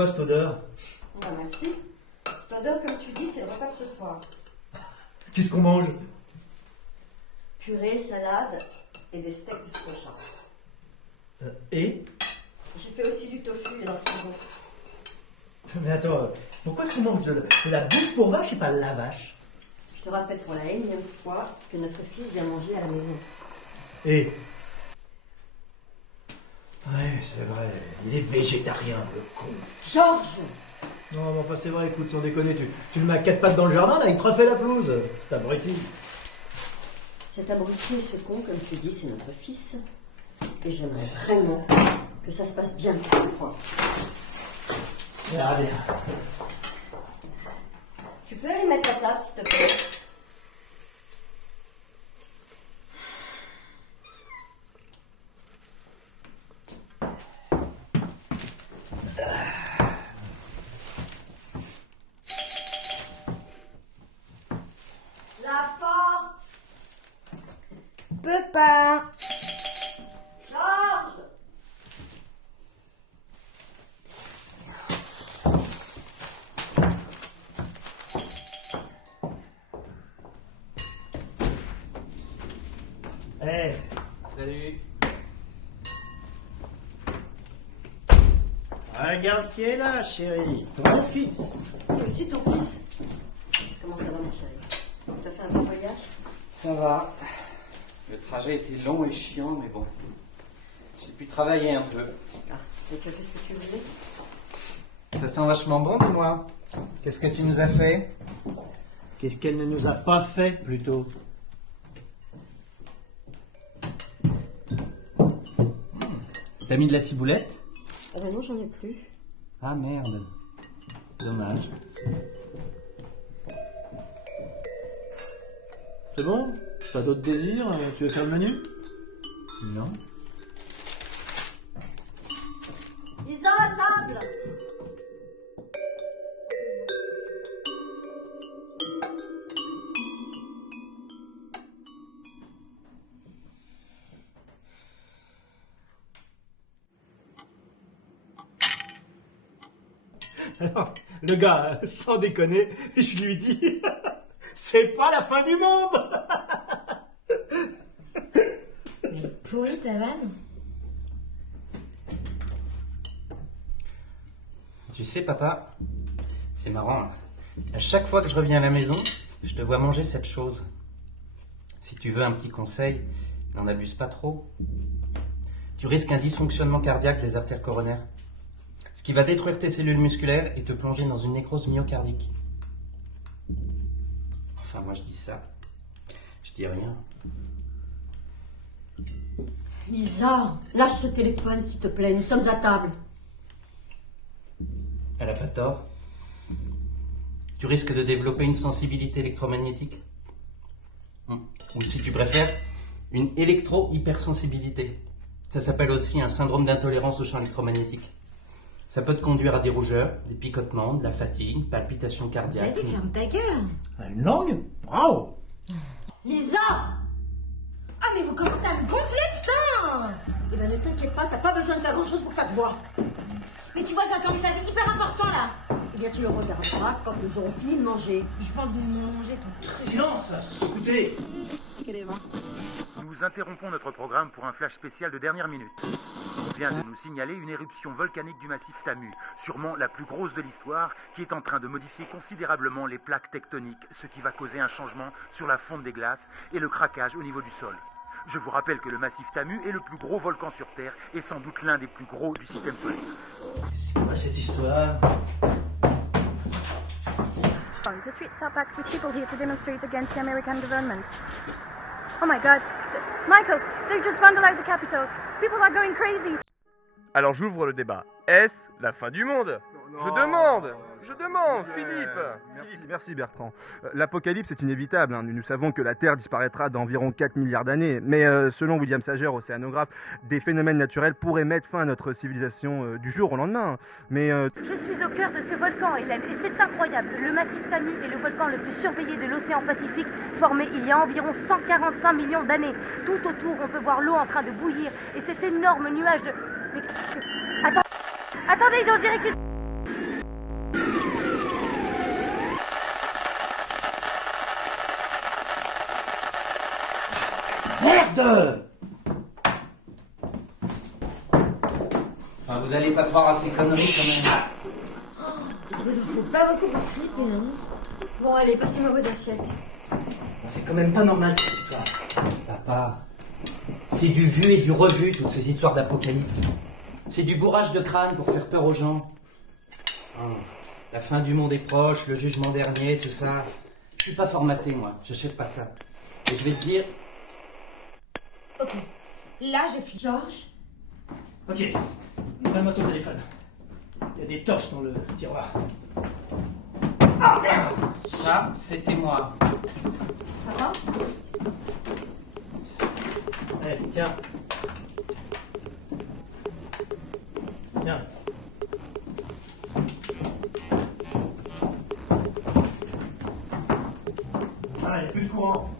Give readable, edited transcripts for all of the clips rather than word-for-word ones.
quoi cette odeur? Bah merci. Cette odeur, comme tu dis, c'est le repas de ce soir. Qu'est-ce qu'on mange? Purée, salade et des steaks de soja. Et? J'ai fait aussi du tofu et dans le frigo. Mais attends, pourquoi est-ce qu'on mange de la bouffe pour vache et pas de la vache? Je te rappelle pour la énième fois que notre fils vient manger à la maison. Et? Ouais, c'est vrai, il est végétarien, le con. Georges! Non, mais enfin c'est vrai, écoute, sans déconner, tu le mets à quatre pattes dans le jardin, là, il te refait la pelouse. C'est abruti. Cet abruti et ce con, comme tu dis, c'est notre fils. Et j'aimerais vraiment que ça se passe bien une fois. Ah, bien. Tu peux aller mettre la table, s'il te plaît? La porte! Peux pas. Georges! Eh, Salut. regarde qui est là, chérie. Ton fils. Et aussi ton fils. Comment ça va, mon chéri? Tu as fait un bon voyage? Ça va. Le trajet était long et chiant, mais bon. J'ai pu travailler un peu. Ah, et tu as fait ce que tu voulais? Ça sent vachement bon, dis-moi. Qu'est-ce que tu nous as fait? Qu'est-ce qu'elle ne nous a pas fait, plutôt? T'as mis de la ciboulette? Ah ben non, j'en ai plus. Ah merde. Dommage. C'est bon? Pas d'autres désirs? Tu veux faire le menu? Non. Isa, à table! Alors, le gars, sans déconner, je lui dis, c'est pas la fin du monde! Mais pourri ta vanne. Tu sais, papa, c'est marrant. À chaque fois que je reviens à la maison, je te vois manger cette chose. Si tu veux un petit conseil, n'en abuse pas trop. Tu risques un dysfonctionnement cardiaque des artères coronaires, ce qui va détruire tes cellules musculaires et te plonger dans une nécrose myocardique. Enfin, moi je dis ça. Je dis rien. Isa, lâche ce téléphone, s'il te plaît. Nous sommes à table. Elle n'a pas tort. Tu risques de développer une sensibilité électromagnétique. Ou si tu préfères, une électro-hypersensibilité. Ça s'appelle aussi un syndrome d'intolérance au champ électromagnétique. Ça peut te conduire à des rougeurs, des picotements, de la fatigue, palpitations cardiaques. Vas-y, ferme ta gueule. Une langue? Bravo! Lisa! Ah, mais vous commencez à me gonfler, putain. Eh ben ne t'inquiète pas, t'as pas besoin de faire grand chose pour que ça se voit. Mais tu vois, j'ai un message hyper important là. Eh bien tu le regarderas quand nous aurons fini de manger. Je pense de manger ton truc. Silence! Écoutez! Nous interrompons notre programme pour un flash spécial de dernière minute. On vient de nous signaler une éruption volcanique du massif Tamu, sûrement la plus grosse de l'histoire, qui est en train de modifier considérablement les plaques tectoniques, ce qui va causer un changement sur la fonte des glaces et le craquage au niveau du sol. Je vous rappelle que le massif Tamu est le plus gros volcan sur Terre et sans doute l'un des plus gros du système solaire. C'est quoi cette histoire? The streets are packed with people here to demonstrate against the American government. Oh my god. Michael, they just vandalized the Capitol. People are going crazy. Alors j'ouvre le débat. Est-ce la fin du monde? Je demande, Philippe. Merci Bertrand. L'apocalypse est inévitable. Nous savons que la Terre disparaîtra d'environ 4 milliards d'années. Mais selon William Sager, océanographe, des phénomènes naturels pourraient mettre fin à notre civilisation du jour au lendemain. Mais Je suis au cœur de ce volcan, Hélène, et c'est incroyable. Le massif Tamu est le volcan le plus surveillé de l'océan Pacifique, formé il y a environ 145 millions d'années. Tout autour, on peut voir l'eau en train de bouillir, et cet énorme nuage de... Mais... Attendez, on dirait que... Merde! Enfin, vous allez pas croire à ces conneries quand même. Vous en faut pas beaucoup pour flipper, non? Bon, allez, passez-moi vos assiettes. C'est quand même pas normal cette histoire. Papa, c'est du vu et du revu, toutes ces histoires d'apocalypse. C'est du bourrage de crâne pour faire peur aux gens. Oh, la fin du monde est proche, le jugement dernier, tout ça. Je suis pas formaté, moi. J'achète pas ça. Et je vais te dire... Ok. Là, je flippe. Georges? Ok, donne-moi ton téléphone. Il y a des torches dans le tiroir. Ah merde! Ça, c'était moi. Papa? Eh, tiens. Tiens. Ah, il n'y a plus de courant.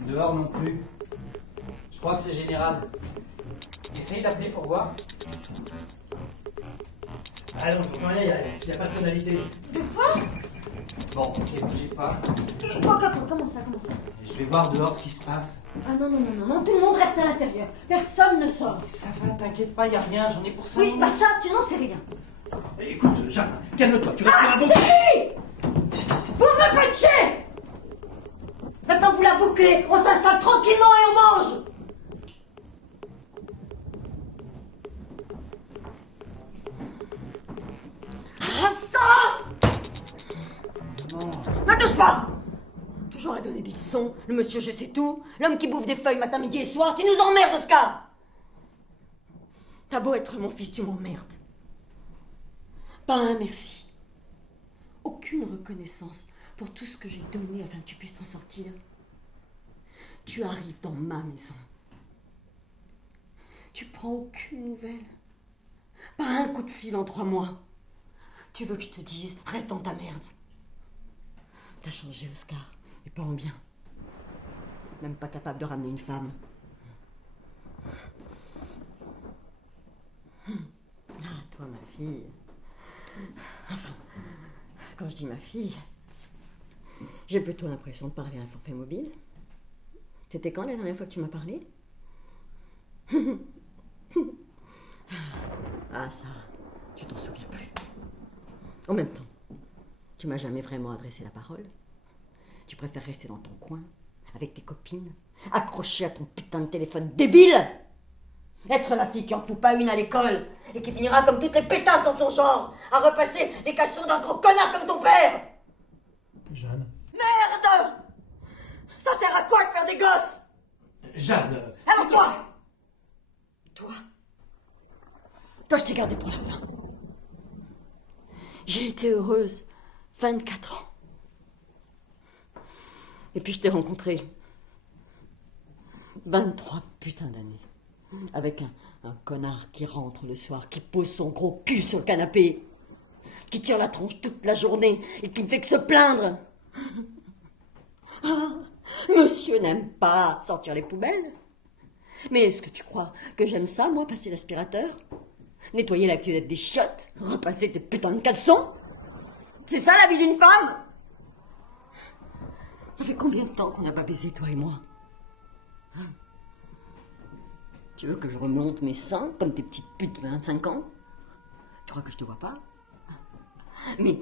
Dehors non plus. Je crois que c'est général. Essaye d'appeler pour voir. Ah non, je comprends rien, il n'y a pas de tonalité. De quoi? Bon, ok, bougez pas. Comment ça? Je vais voir dehors ce qui se passe. Ah non, tout le monde reste à l'intérieur. Personne ne sort. Ça va, t'inquiète pas, y a rien, j'en ai pour 5 Oui, minutes. bah ça, tu n'en sais rien. Écoute, Jeanne, calme-toi, tu respires un bon... Vous me faites chier! Maintenant, vous la bouclez, on s'installe tranquillement et on mange! Ah, ça! Non. Ne touche pas! Toujours à donner des leçons, le monsieur je sais tout, l'homme qui bouffe des feuilles matin, midi et soir, tu nous emmerdes, Oscar! T'as beau être mon fils, tu m'emmerdes. Pas un merci. Aucune reconnaissance pour tout ce que j'ai donné afin que tu puisses t'en sortir. Tu arrives dans ma maison. Tu prends aucune nouvelle. Pas un coup de fil en 3 mois. Tu veux que je te dise, reste dans ta merde. T'as changé, Oscar, et pas en bien. Même pas capable de ramener une femme. Ah, toi, ma fille. Enfin, quand je dis ma fille, j'ai plutôt l'impression de parler à un forfait mobile. C'était quand la dernière fois que tu m'as parlé? Ah, ça, tu t'en souviens plus. En même temps, tu m'as jamais vraiment adressé la parole. Tu préfères rester dans ton coin, avec tes copines, accrochée à ton putain de téléphone débile. Être la fille qui en fout pas une à l'école et qui finira comme toutes les pétasses dans ton genre, à repasser les caleçons d'un gros connard comme ton père. Jeanne. Merde! Ça sert à quoi de faire des gosses? Jeanne. Alors toi, je t'ai gardé pour la fin. J'ai été heureuse 24 ans. Et puis je t'ai rencontré 23 putains d'années. Avec un connard qui rentre le soir, qui pose son gros cul sur le canapé, qui tire la tronche toute la journée et qui ne fait que se plaindre. Ah, monsieur n'aime pas sortir les poubelles. Mais est-ce que tu crois que j'aime ça, moi, passer l'aspirateur? Nettoyer la culotte des chiottes? Repasser tes putains de caleçons? C'est ça la vie d'une femme? Ça fait combien de temps qu'on n'a pas baisé, toi et moi? Hein? Tu veux que je remonte mes seins comme tes petites putes de 25 ans? Tu crois que je te vois pas? Mais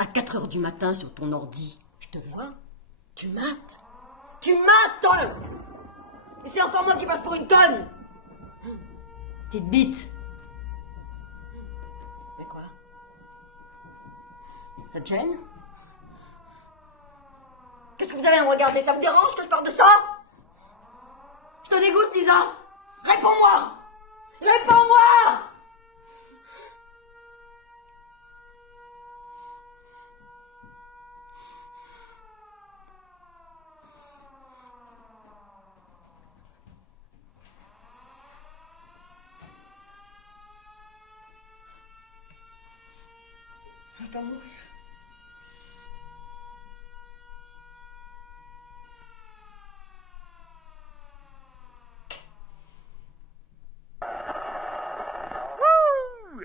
à 4 heures du matin sur ton ordi, je te vois. Tu mates. Tu mates! Et c'est encore moi qui passe pour une conne! Petite bite. Mais quoi? Ça te gêne? Qu'est-ce que vous avez à me regarder? Ça vous dérange que je parle de ça? Je te dégoûte, Lisa? Réponds-moi! Réponds-moi! Je vais pas mourir.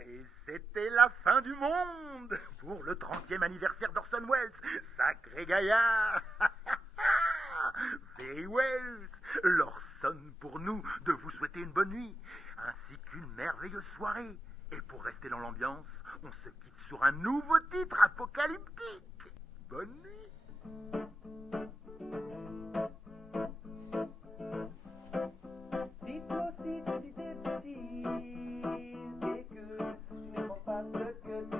Et c'était la fin du monde pour le 30e anniversaire d'Orson Welles. Sacré gaillard. Very well. L'Orson souhaiter une bonne nuit, ainsi qu'une merveilleuse soirée. Et pour rester dans l'ambiance, on se quitte sur un nouveau titre apocalyptique. Bonne nuit. Si toi aussi tu dis des bêtises et que tu ne prends pas ce que tu...